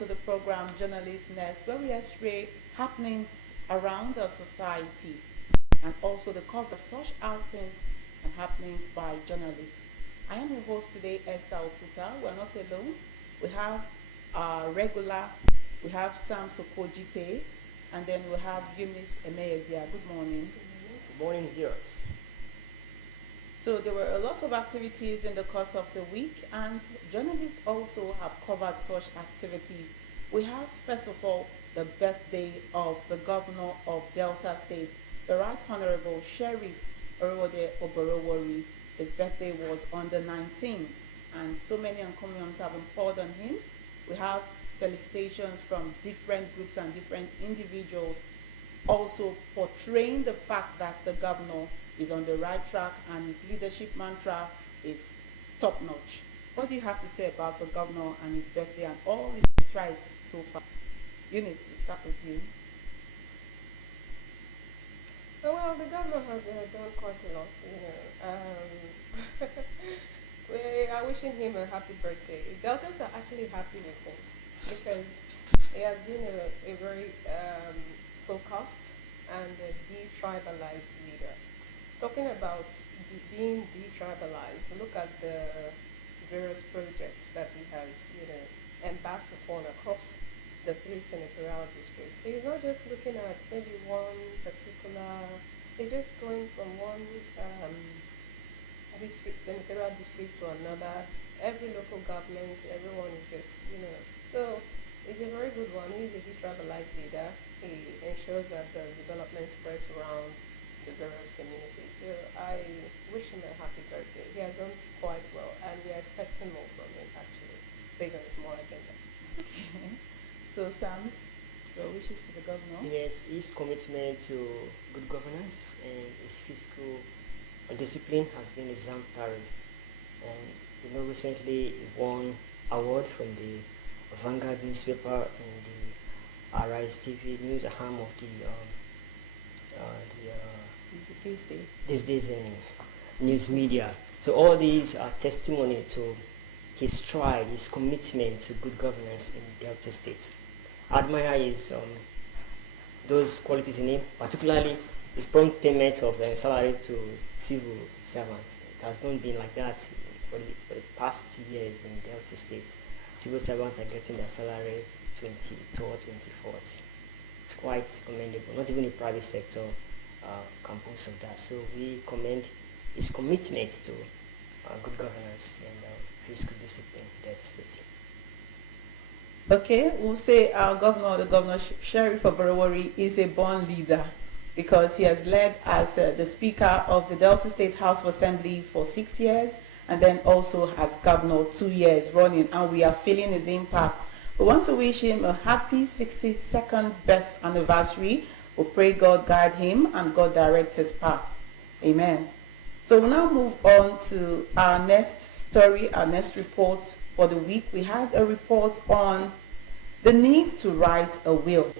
to the program Journalist Nest, where we x-ray happenings around our society and also the coverage of such outings and happenings by journalists. I am your host today, Esther Okuta. We're not alone. We have our regular, we have Sam Sokojite, and then we have Eunice Emeyezia. Good morning. Good morning, viewers. So there were a lot of activities in the course of the week, and journalists also have covered such activities. We have, first of all, the birthday of the governor of Delta State, the Right Honorable Sheriff Orowode Oborowori. His birthday was on the 19th, and so many encomiums have been poured on him. We have felicitations from different groups and different individuals, also portraying the fact that the governor is on the right track and his leadership mantra is top-notch. What do you have to say about the governor and his birthday and all his strides so far? Eunice, to start with you. Well, the governor has done quite a lot, we are wishing him a happy birthday. Deltans are actually happy with him because he has been a very focused and detribalized leader. Talking about being detribalized, look at the various projects that he has, embarked upon across the three senatorial districts. He's not just looking at maybe one particular, he's just going from one senatorial district to another. Every local government, everyone is just, So he's a very good one. He's a detribalized leader. He ensures that the development spreads around the various communities. So I wish him a happy birthday. He has done quite well, and we are expecting more from him, actually, based on his moral agenda. So, Sams, your wishes to the governor? Yes, his commitment to good governance and his fiscal discipline has been exemplary. And recently he won award from the Vanguard newspaper and the Arise TV news arm of these days in news media. So all these are testimony to his stride, his commitment to good governance in Delta State. I admire his those qualities in him, particularly his prompt payment of salary to civil servants. It has not been like that for the past years in Delta State. Civil servants are getting their salary 23rd, 24th. It's quite commendable. Not even the private sector can boast of that. So we commend his commitment to good governance and fiscal discipline in Delta State. Okay, we'll say our governor, the governor Sheriff Oborowori, is a born leader because he has led as the Speaker of the Delta State House of Assembly for 6 years and then also as governor 2 years running, and we are feeling his impact. We want to wish him a happy 62nd birth anniversary. We pray God guide him and God directs his path. Amen. So we'll now move on to our next story, our next report for the week. We had a report on the need to write a will.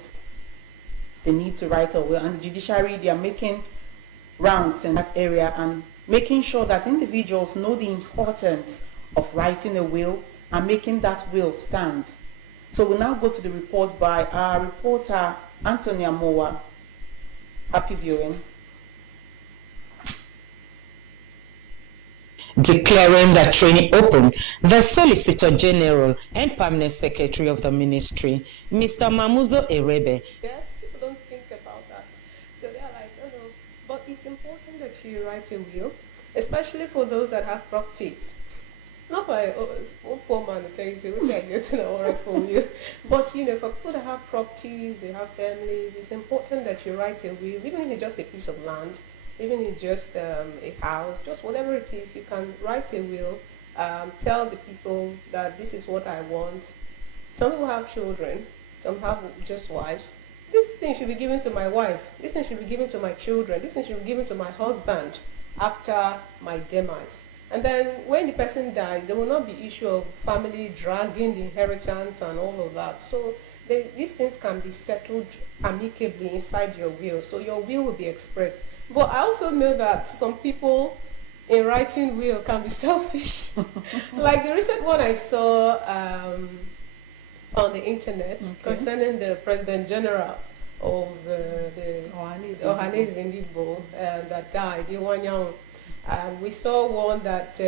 The need to write a will. And the judiciary, they are making rounds in that area and making sure that individuals know the importance of writing a will and making that will stand. So we'll now go to the report by our reporter, Antonia Moa. Happy viewing. Declaring the training open, the Solicitor General and Permanent Secretary of the Ministry, Mr. Mamuzo Erebe. Yeah, people don't think about that. So they're like, oh no. But it's important that you write a will, especially for those that have properties. Not by poor man who tells you, which I get to know for you. But for people that have properties, they have families, it's important that you write a will, even if it's just a piece of land. Even in just a house, just whatever it is, you can write a will, tell the people that this is what I want. Some people have children, some have just wives. This thing should be given to my wife. This thing should be given to my children. This thing should be given to my husband after my demise. And then when the person dies, there will not be issue of family dragging the inheritance and all of that. So these things can be settled amicably inside your will. So your will be expressed. But I also know that some people in writing will can be selfish. Like the recent one I saw, on the internet concerning the President General of the Ohanese Ndigbo that died, Iwanyang. We saw one that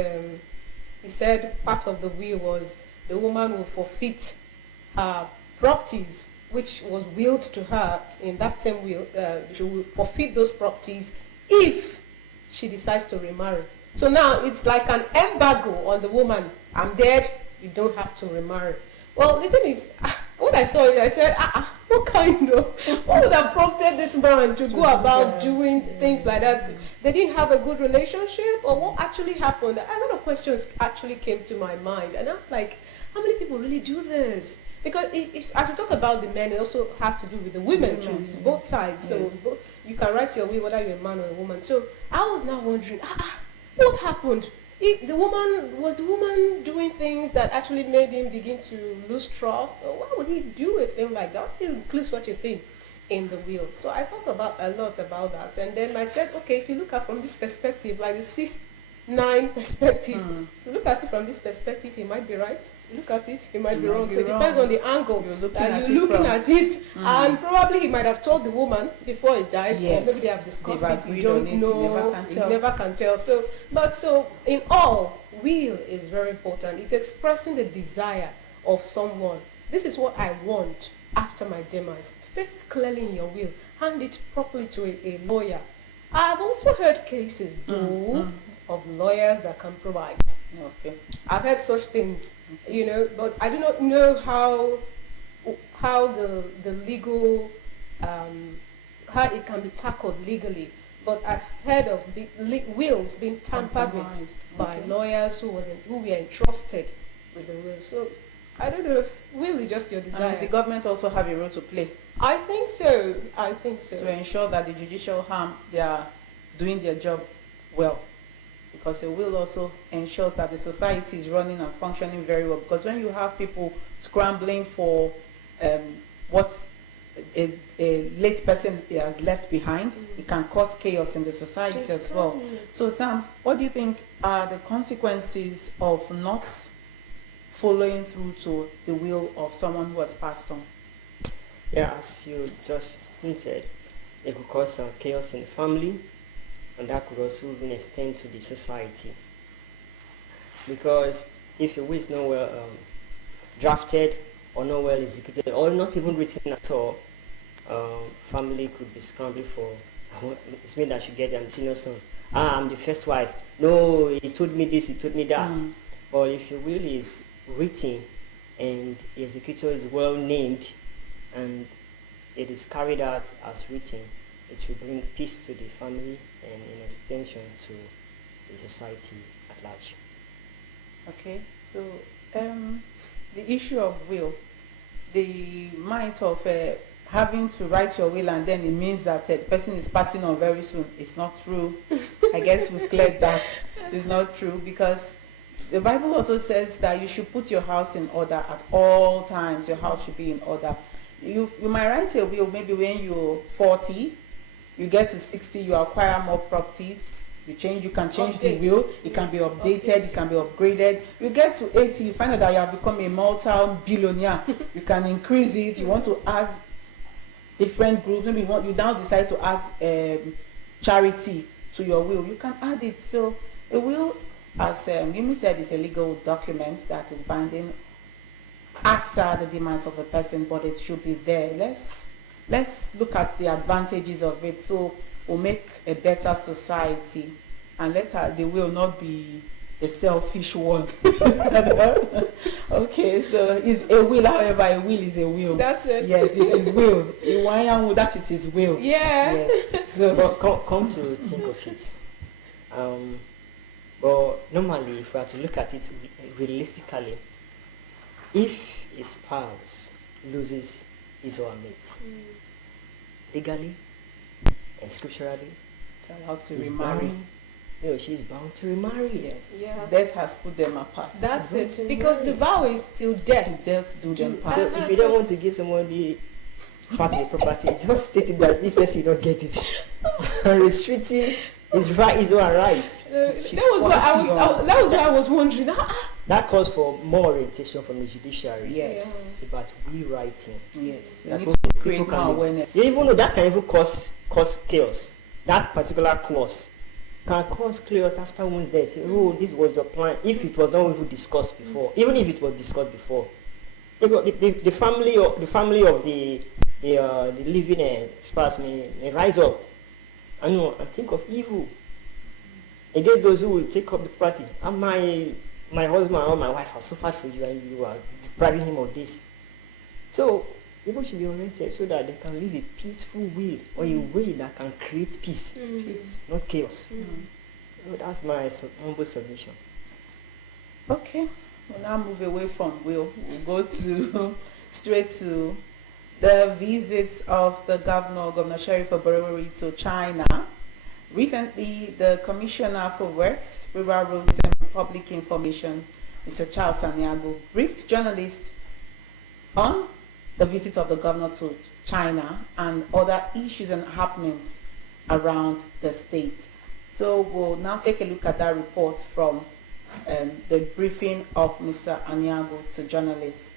he said part of the will was the woman will forfeit her properties, which was willed to her in that same will. She will forfeit those properties if she decides to remarry. So now it's like an embargo on the woman. I'm dead, you don't have to remarry. Well, the thing is, when I saw it, I said, what would have prompted this man to go about doing things like that? They didn't have a good relationship, or what actually happened? A lot of questions actually came to my mind, and I'm like, how many people really do this? Because as we talk about the men, it also has to do with the women too. It's both sides. So you can write your will whether you're a man or a woman. So I was now wondering, what happened? If the woman doing things that actually made him begin to lose trust, or why would he do a thing like that? Why would he include such a thing in the will? So I thought about a lot about that, and then I said, okay, if you look at from this perspective, like the 6-9 perspective, if you look at it from this perspective, he might be right. Look at it, he might be wrong. So it depends on the angle that you're looking at it. And probably he might have told the woman before he died, or maybe they have discussed it. You don't know, you never can tell. So in all, will is very important. It's expressing the desire of someone. This is what I want after my demise. State it clearly in your will. Hand it properly to a lawyer. I've also heard cases, though, of lawyers that can provide. Okay, I've heard such things, but I do not know how the legal how it can be tackled legally. But I've heard of wills being tampered with by lawyers who were entrusted with the will. So I don't know. Will is just your desire. And does the government also have a role to play? I think so. To ensure that the judicial arm, they are doing their job well. Because a will also ensures that the society is running and functioning very well. Because when you have people scrambling for what a late person has left behind, it can cause chaos in the society as well. So Sam, what do you think are the consequences of not following through to the will of someone who has passed on? Yeah, as you just hinted, it could cause chaos in the family, and that could also even extend to the society. Because if your will is not well drafted, or not well executed, or not even written at all, family could be scrambling for, it's me that should get a senior son. I'm the first wife. No, he told me this, he told me that. But if your will is written and the executor is well named and it is carried out as written, it will bring peace to the family and in extension to the society at large. Okay, so the issue of will, the mind of having to write your will and then it means that the person is passing on very soon, it's not true. I guess we've cleared that. It's not true, because the Bible also says that you should put your house in order at all times. Your house should be in order. You might write a will maybe when you're 40, you get to 60, you acquire more properties, you can change the will, it can be updated, it can be upgraded. You get to 80, you find out that you have become a multi-billionaire. You can increase it, you want to add different groups, maybe you now decide to add charity to your will, you can add it. So a will, as Yumi said, is a legal document that is binding after the demise of a person, but it should be there. Let's look at the advantages of it, so we'll make a better society, and the will not be a selfish one. Okay, so it's a will, however, a will is a will. That's it. Yes, it's his will. That is his will. Yeah. Yes. So come to think of it. But normally, if we are to look at it realistically, if a spouse loses his or her mate, legally and scripturally, she's remarry. She's bound to remarry. Yes. Yeah. Death has put them apart. That's it. Because the vow is till death. To death do them part. So if you don't want to give somebody part of the property, just state it that this person will not get it. Restricting It's right, it's all right. That was what I was wondering. That calls for more orientation from the judiciary. Yes. About rewriting. Yes. We That need people- to create people can more be- awareness. Yeah, even though that can even cause chaos. That particular clause can cause chaos after one's death. Say, oh, this was your plan. If it was not even discussed before, even if it was discussed before, the family of the living spouse may rise up and think of evil against those who will take up the property. And my husband or my wife has suffered for you, and you are depriving him of this. So people should be oriented so that they can live a peaceful will, or a way that can create peace, Peace. not chaos. So that's my humble submission. Okay. We'll now move away from Will. We'll go to straight to the visit of the Governor Sheriff Oborevwori to China. Recently, the Commissioner for Works, Rural Roads and Public Information, Mr. Charles Aniagwu, briefed journalists on the visit of the governor to China and other issues and happenings around the state. So we'll now take a look at that report from the briefing of Mr. Aniagwu to journalists.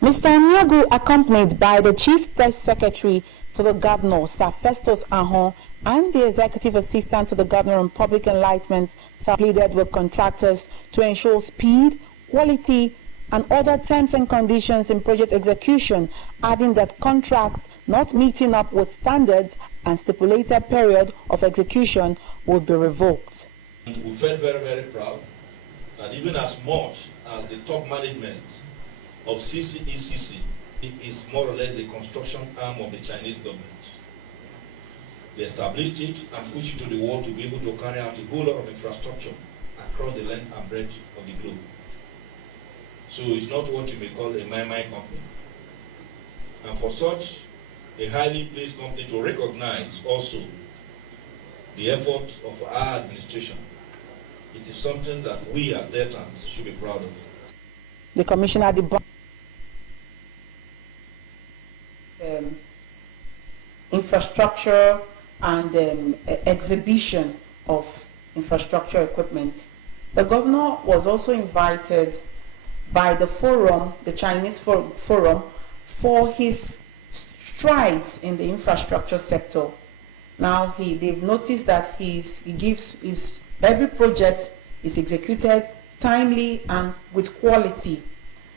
Mr. Aniagwu, accompanied by the Chief Press Secretary to the Governor, Sir Festus Ahon, and the Executive Assistant to the Governor on Public Enlightenment, Sir, pleaded with contractors to ensure speed, quality, and other terms and conditions in project execution, adding that contracts not meeting up with standards and stipulated period of execution would be revoked. And we felt very, very proud that even as much as the top management of CCECC is more or less the construction arm of the Chinese government. They established it and pushed it to the world to be able to carry out a whole lot of infrastructure across the length and breadth of the globe. So it's not what you may call a my company. And for such a highly placed company to recognize also the efforts of our administration, it is something that we as Deltans should be proud of. The Commissioner infrastructure and exhibition of infrastructure equipment. The governor was also invited by the forum, the Chinese forum, for his strides in the infrastructure sector. Now they've noticed that every project is executed timely and with quality.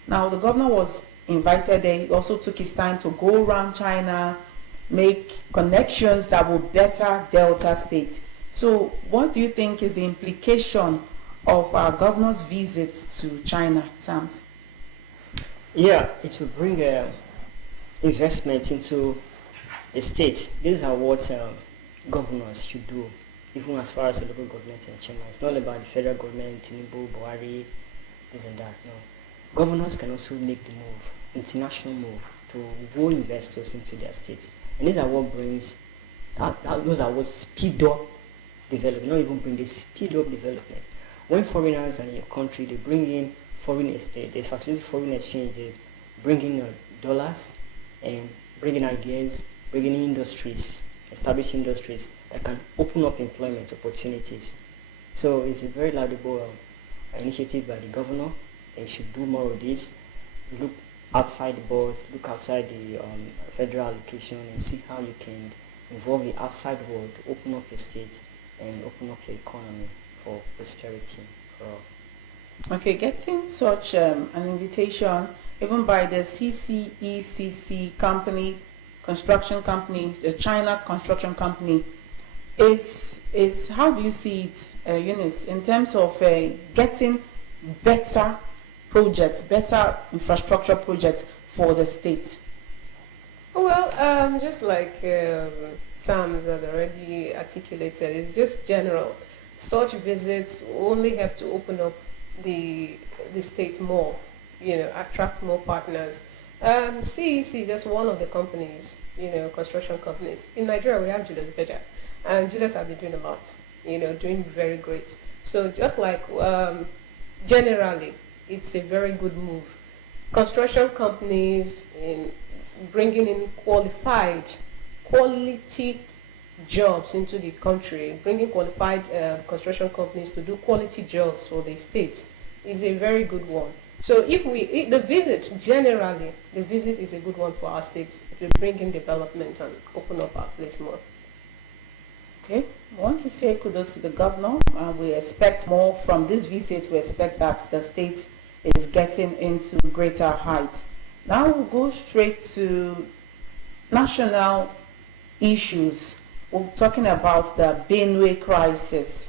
Now the governor was invited there. He also took his time to go around China, make connections that will better Delta State. So what do you think is the implication of our governor's visit to China, Sams? Yeah, it will bring investment into the state. These are what governors should do, even as far as the local government in China. It's not about the federal government, Tinubu, Buhari, this and that. No. Governors can also make the move, international move, to grow investors into their states. And these are what brings, those are what speed up development, not even bring, they speed up development. When foreigners are in your country, they bring in they facilitate foreign exchange, they bring in dollars and bring in ideas, bring in industries, establish industries that can open up employment opportunities. So it's a very laudable initiative by the governor, and should do more of this. Look outside the boards, look outside the federal allocation, and see how you can involve the outside world to open up your state and open up your economy for prosperity for all. Okay, getting such an invitation even by the CCECC company, construction company, the China construction company, is how do you see it, Eunice, in terms of getting better projects, better infrastructure projects for the state? Well, just like Sam's had already articulated, it's just general. Such visits only have to open up the state more, attract more partners. CEC is just one of the companies, construction companies. In Nigeria, we have Julius Berger, and Julius have been doing a lot, doing very great. So just like generally, it's a very good move. Construction companies bringing in quality jobs into the country, bringing qualified construction companies to do quality jobs for the state is a very good one. So the visit is a good one for our states. It will bring in development and open up our place more. Okay, I want to say kudos to the governor. We expect more from this visit. We expect that the state is getting into greater heights. Now we'll go straight to national issues. We're talking about the Benue crisis.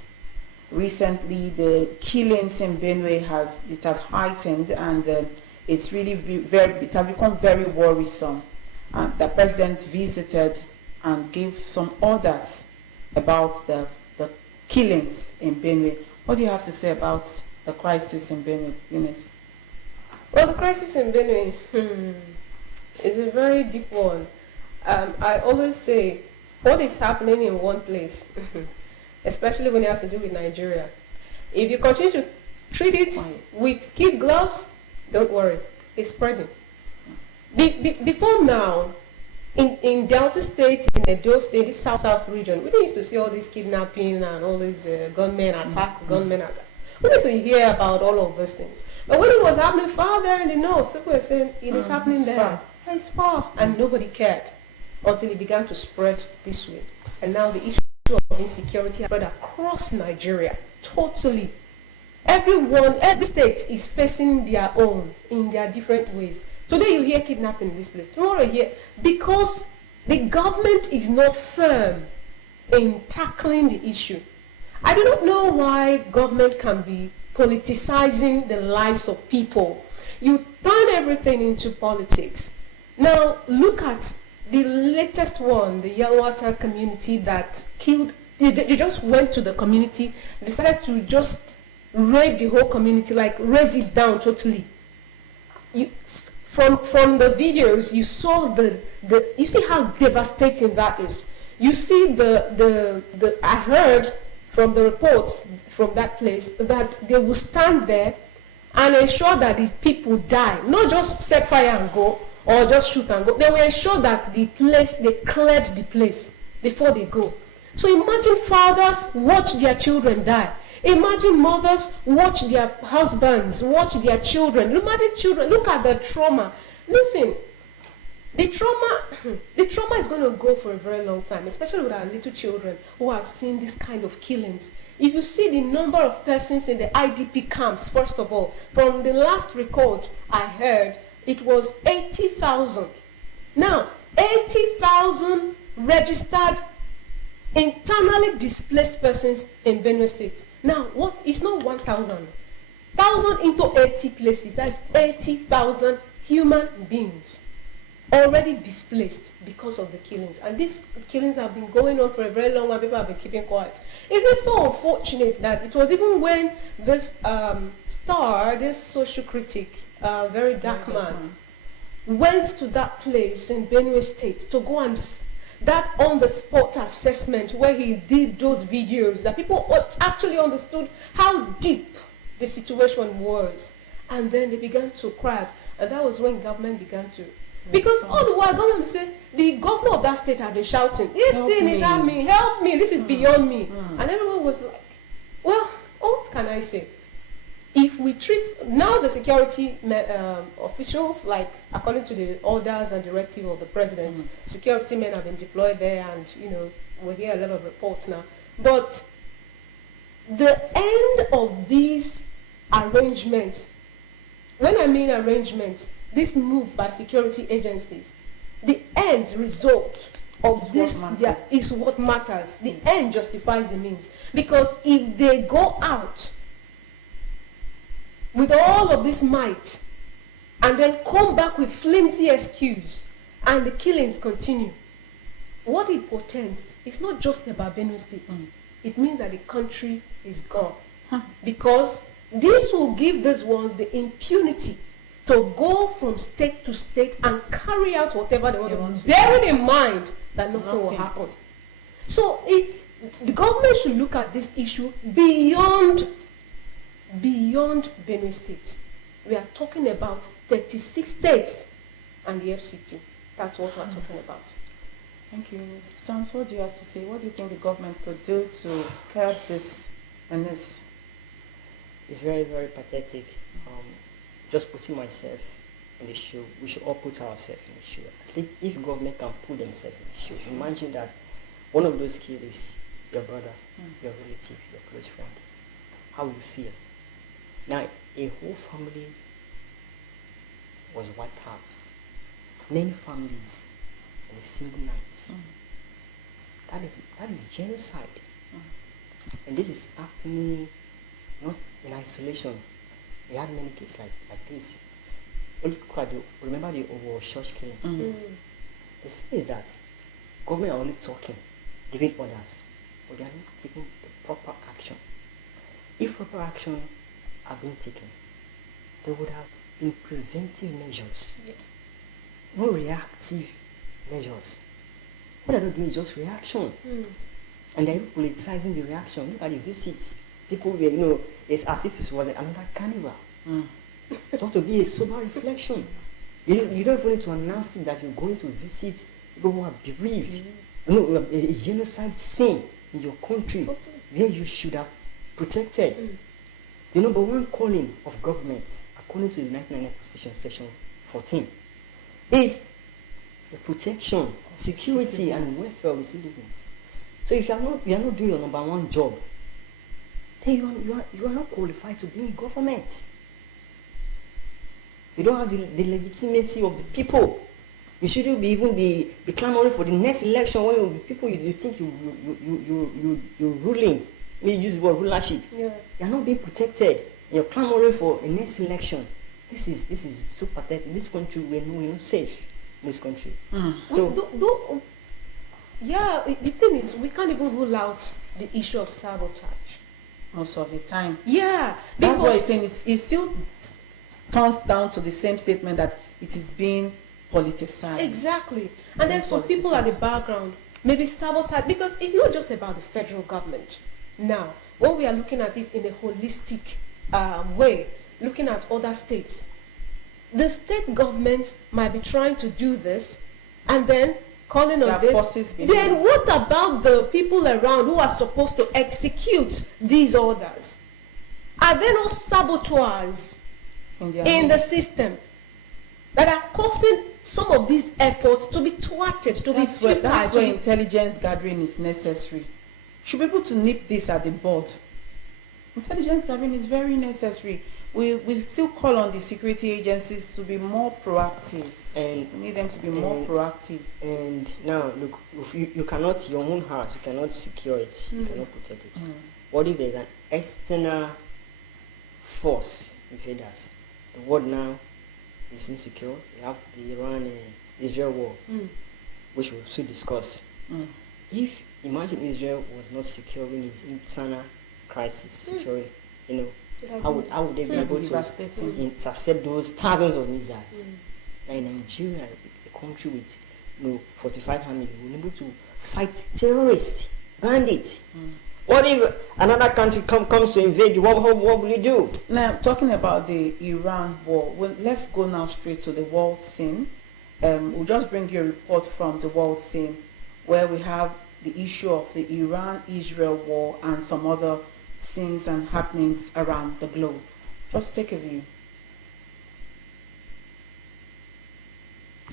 Recently, the killings in Benue has heightened, and it's really it has become very worrisome. The president visited and gave some orders about the killings in Benue. What do you have to say about the crisis in Benue, Eunice? Well, the crisis in Benue is a very deep one. I always say, what is happening in one place, especially when it has to do with Nigeria, if you continue to treat it with kid gloves, don't worry, it's spreading. Before now, in Delta State, in Edo State, this South region, we didn't used to see all this kidnapping and all these gunmen attack. We used to hear about all of those things. But when it was happening far there in the north, people were saying, it is happening there. It's far. And nobody cared until it began to spread this way. And now the issue of insecurity has spread across Nigeria, totally. Every state is facing their own in their different ways. Today you hear kidnapping in this place. Tomorrow you hear, because the government is not firm in tackling the issue. I do not know why government can be politicizing the lives of people. You turn everything into politics. Now look at the latest one, the Yelwata community that killed. They just went to the community, decided to just raid the whole community, like raze it down totally. From the videos, you saw you see how devastating that is. You see I heard from the reports from that place that they will stand there and ensure that the people die, not just set fire and go or just shoot and go. They will ensure that they cleared the place before they go. So imagine fathers watch their children die. Imagine mothers watch their husbands, watch their children. Imagine children, look at the trauma. Listen, the trauma is going to go for a very long time, especially with our little children who have seen this kind of killings. If you see the number of persons in the IDP camps, first of all, from the last record I heard, it was 80,000. Now, 80,000 registered internally displaced persons in Benue State. Now, it's not 1,000. 1,000 into 80 places, that's 80,000 human beings already displaced because of the killings. And these killings have been going on for a very long time. People have been keeping quiet. Is it so unfortunate that it was even when this this social critic, very dark man, went to that place in Benue State to go and that on-the-spot assessment where he did those videos, that people actually understood how deep the situation was. And then they began to cry. And that was when government began to... Because all the while, government said, the governor of that state had been shouting, this thing is happening, help me, this is beyond me. And everyone was like, well, what can I say? If we treat, now the security officials, like according to the orders and directive of the president, security men have been deployed there, and we hear a lot of reports now. But the end of these arrangements, when I mean arrangements, this move by security agencies, the end result of this is what matters. The end justifies the means. Because if they go out with all of this might and then come back with flimsy excuse and the killings continue, what it portends is not just about Benue State. It means that the country is gone. Because this will give these ones the impunity to go from state to state and carry out whatever they want to, bearing in mind that nothing will happen. So the government should look at this issue beyond Benue State. We are talking about 36 states and the FCT. That's what we're talking about. Thank you. Ms. Sams, what do you have to say? What do you think the government could do to curb this and this? It's very, very pathetic. Just putting myself in the shoe, we should all put ourselves in the shoe. I think if government can put themselves in the shoe, imagine that one of those kids is your brother, your relative, your close friend. How will you feel? Now, a whole family was wiped out. Many families in a single night. That is genocide. And this is happening not in isolation. We had many cases like this. Remember the overall church killing? The thing is that government are only talking, giving orders, but they are not taking the proper action. If proper action had been taken, there would have been preventive measures, no reactive measures. What they're not doing is just reaction. And they're politicizing the reaction. Look at the visit. People were, it's as if it was another carnival. It's ought to be a sober reflection. You don't even need to announce it that you're going to visit people who are bereaved. A genocide scene in your country where you should have protected. The number one calling of government, according to the 1999 Constitution, Section 14, is the protection, security, and welfare of the citizens. So if you are not doing your number one job, then you are not qualified to be in government. You don't have the legitimacy of the people. You shouldn't even be clamoring for the next election when the people you think you're ruling. We use the word rulership. You are not being protected. You're clamoring for a next election. This is so pathetic. This country, we're not safe in this country. The thing is, we can't even rule out the issue of sabotage. Most of the time. Yeah. That's what it's saying. It still turns down to the same statement that it is being politicized. Exactly. And then some people at the background, maybe sabotage, because it's not just about the federal government. Now, when we are looking at it in a holistic way, looking at other states, the state governments might be trying to do this and then calling on this. Then what about the people around who are supposed to execute these orders? Are there no saboteurs in the system that are causing some of these efforts to be thwarted, to be futile? That's where intelligence gathering is necessary. Should be able to nip this at the bud. Intelligence gathering is very necessary. We still call on the security agencies to be more proactive. And we need them to be more proactive. And now, look, if you cannot, your own house, you cannot secure it, you cannot protect it. What if there's an external force invade us? The world now is insecure. You have the Iran-Israel war, which we'll soon discuss. If, imagine Israel was not securing its internal crisis, securing, how would they be able to intercept those thousands of missiles? And Nigeria, a country with 45 army, will be able to fight terrorists, bandits. What if another country comes to invade you? What will you do? Now, talking about the Iran war, let's go now straight to the world scene. We'll just bring you a report from the world scene where we have the issue of the Iran-Israel war and some other scenes and happenings around the globe. Just take a view.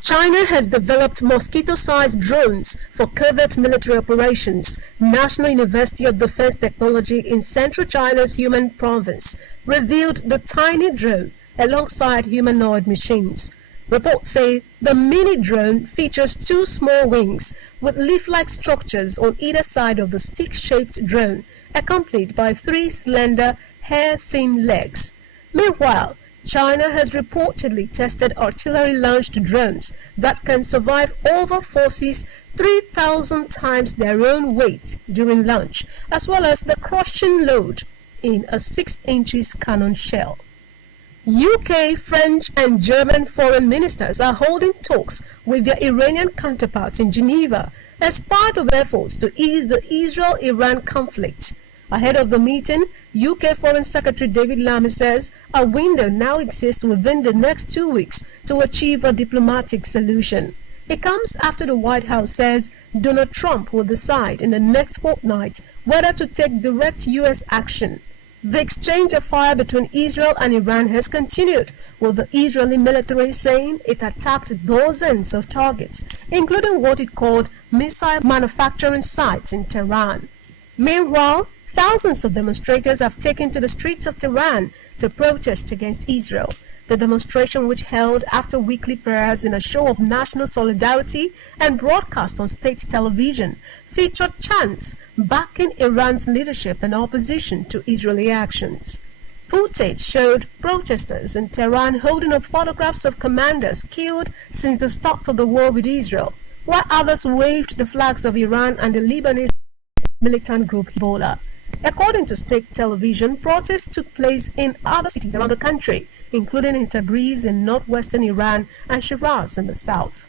China has developed mosquito-sized drones for covert military operations. National University of Defense Technology in Central China's Hunan province revealed the tiny drone alongside humanoid machines. Reports say the mini drone features two small wings with leaf-like structures on either side of the stick-shaped drone, accompanied by three slender, hair-thin legs. Meanwhile, China has reportedly tested artillery-launched drones that can survive over forces 3,000 times their own weight during launch, as well as the crushing load in a 6-inch cannon shell. UK, French and German foreign ministers are holding talks with their Iranian counterparts in Geneva as part of efforts to ease the Israel-Iran conflict. Ahead of the meeting, UK Foreign Secretary David Lammy says a window now exists within the next 2 weeks to achieve a diplomatic solution. It comes after the White House says Donald Trump will decide in the next fortnight whether to take direct U.S. action. The exchange of fire between Israel and Iran has continued, with the Israeli military saying it attacked dozens of targets, including what it called missile manufacturing sites in Tehran. Meanwhile, thousands of demonstrators have taken to the streets of Tehran to protest against Israel. The demonstration, which held after weekly prayers in a show of national solidarity and broadcast on state television, featured chants backing Iran's leadership and opposition to Israeli actions. Footage showed protesters in Tehran holding up photographs of commanders killed since the start of the war with Israel, while others waved the flags of Iran and the Lebanese militant group Hezbollah. According to state television, protests took place in other cities around the country, including in Tabriz in northwestern Iran and Shiraz in the south.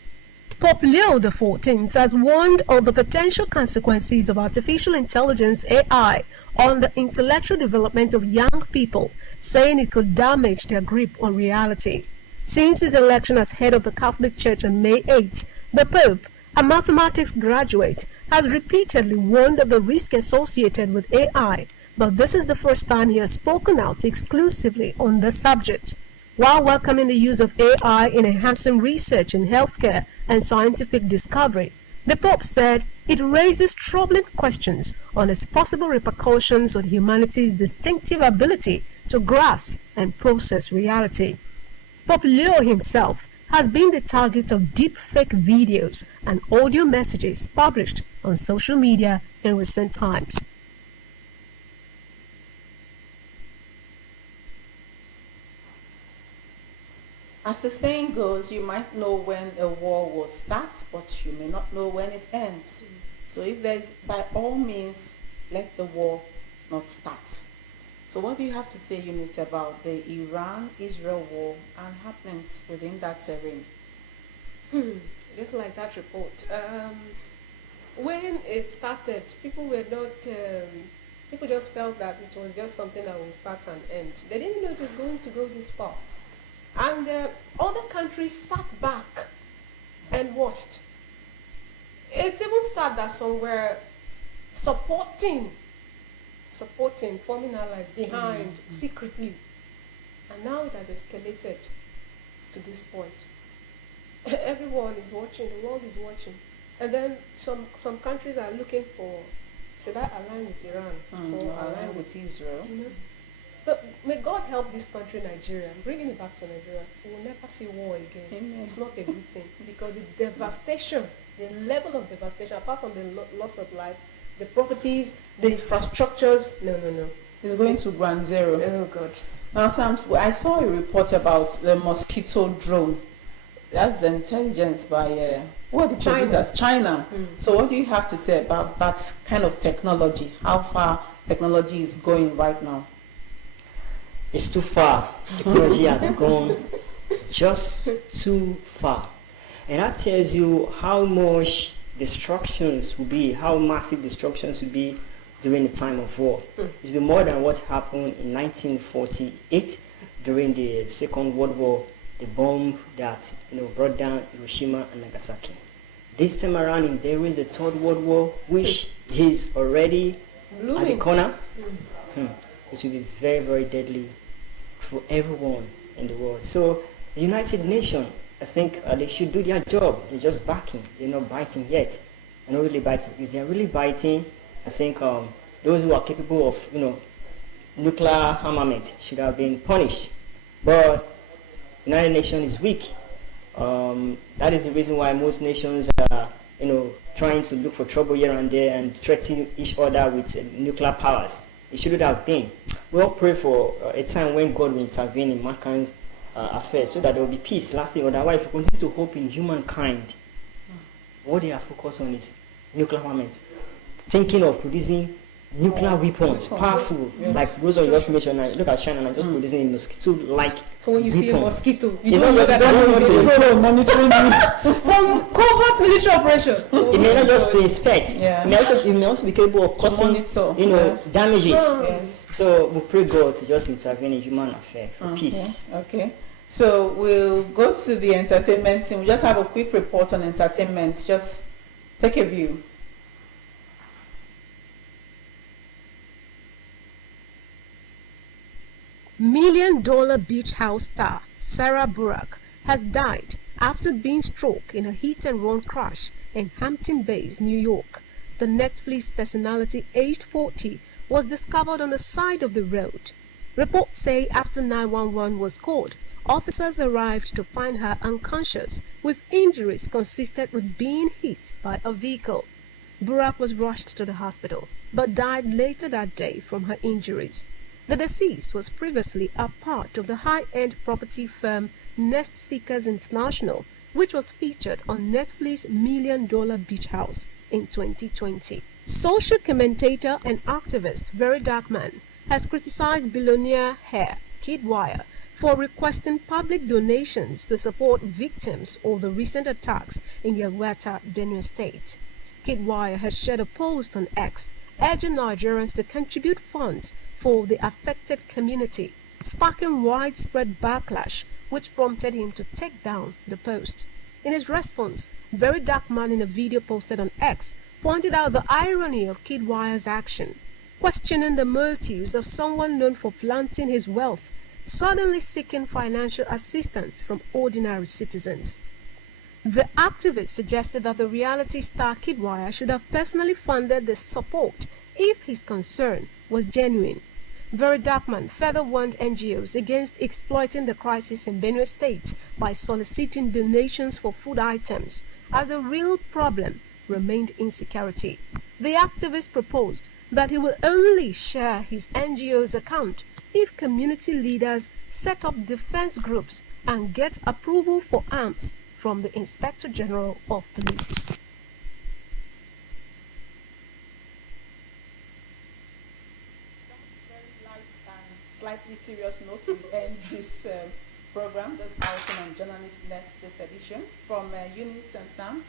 Pope Leo XIV has warned of the potential consequences of artificial intelligence (AI) on the intellectual development of young people, saying it could damage their grip on reality. Since his election as head of the Catholic Church on May 8, the Pope, a mathematics graduate, has repeatedly warned of the risk associated with AI, but this is the first time he has spoken out exclusively on the subject. While welcoming the use of AI in enhancing research in healthcare and scientific discovery, the Pope said it raises troubling questions on its possible repercussions on humanity's distinctive ability to grasp and process reality. Pope Leo himself has been the target of deep-fake videos and audio messages published on social media in recent times. As the saying goes, you might know when a war will start, but you may not know when it ends. So if there's, by all means, let the war not start. So what do you have to say, Eunice, about the Iran-Israel war and happenings within that terrain? Just like that report. When it started, people just felt that it was just something that would start and end. They didn't know it was going to go this far. And other countries sat back and watched. It's even sad that some were supporting, forming allies behind secretly. And now it has escalated to this point. Everyone is watching, the world is watching. And then some countries are looking for, should I align with Iran or align with Israel? You know? But may God help this country, Nigeria, bringing it back to Nigeria. We will never see war again. Amen. It's not a good thing because the devastation, the level of devastation, apart from the loss of life, the properties, the infrastructures, no. It's going to ground zero. Oh, God. Now, Sam, I saw a report about the mosquito drone. That's the intelligence by what the producers? China. So what do you have to say about that kind of technology? How far technology is going right now? It's too far. Technology has gone just too far. And that tells you how much destructions will be, how massive destructions will be during the time of war. It will be more than what happened in 1948 during the Second World War, the bomb that brought down Hiroshima and Nagasaki. This time around, if there is a Third World War, which is already at the corner, it will be very, very deadly for everyone in the world. So the United Nations, I think they should do their job. They're just backing. They're not biting yet. They're not really biting. If they're really biting, I think those who are capable of, nuclear armament should have been punished. But the United Nations is weak. That is the reason why most nations are, trying to look for trouble here and there and threaten each other with nuclear powers. It shouldn't have been. We all pray for a time when God will intervene in mankind's affairs so that there will be peace lasting. Otherwise, if we continue to hope in humankind, what they are focused on is nuclear armament. Thinking of producing nuclear weapons, powerful, like those of your mentioned. Look at China and just producing a mosquito-like. So when you see a mosquito, you don't know that monitoring from covert military operation. It may not just to inspect. It may also be capable of causing, damages. Yes. So we pray God to just intervene in human affairs for peace. Okay. So we'll go to the entertainment scene. We'll just have a quick report on entertainment. Just take a view. $1 million beach house star Sarah Burak has died after being struck in a hit-and-run crash in Hampton Bays, New York. The Netflix personality, aged 40, was discovered on the side of the road. Reports say after 911 was called, officers arrived to find her unconscious, with injuries consistent with being hit by a vehicle. Burak was rushed to the hospital, but died later that day from her injuries. The deceased was previously a part of the high-end property firm Nest Seekers International, which was featured on Netflix's $1 Million Beach House in 2020. Social commentator and activist Very Dark Man has criticized billionaire heir Kiddwaya for requesting public donations to support victims of the recent attacks in Yelweta, Benue State. Kiddwaya has shared a post on X urging Nigerians to contribute funds for the affected community, sparking widespread backlash, which prompted him to take down the post. In his response, Very Dark Man, in a video posted on X, pointed out the irony of Kiddwaya's action, questioning the motives of someone known for flaunting his wealth, suddenly seeking financial assistance from ordinary citizens. The activist suggested that the reality star Kiddwaya should have personally funded the support if his concern was genuine. Very Dark Man further warned NGOs against exploiting the crisis in Benue State by soliciting donations for food items, as the real problem remained insecurity. The activist proposed that he will only share his NGO's account if community leaders set up defense groups and get approval for arms from the Inspector General of Police. Slightly serious note, we end this program, this outing on Journalist Nest, this edition, from Eunice and Sams.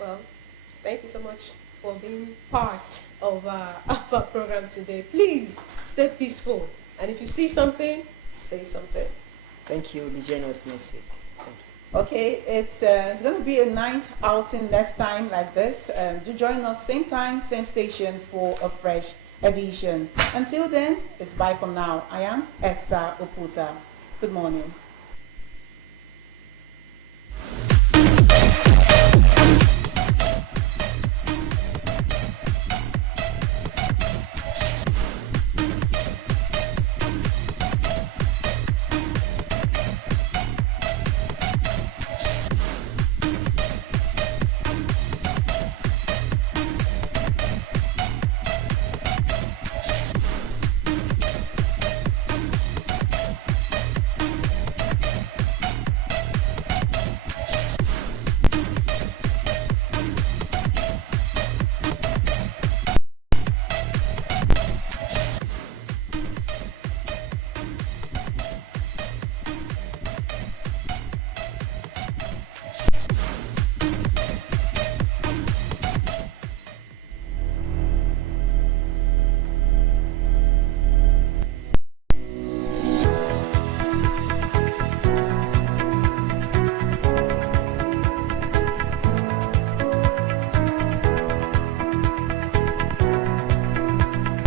Well, thank you so much for being part of our program today. Please stay peaceful, and if you see something, say something. Thank you. We'll be joining us next week. Thank you. Okay, it's going to be a nice outing next time like this. Do join us same time, same station for a fresh edition. Until then, it's bye from now. I am Esther Oputa. Good morning.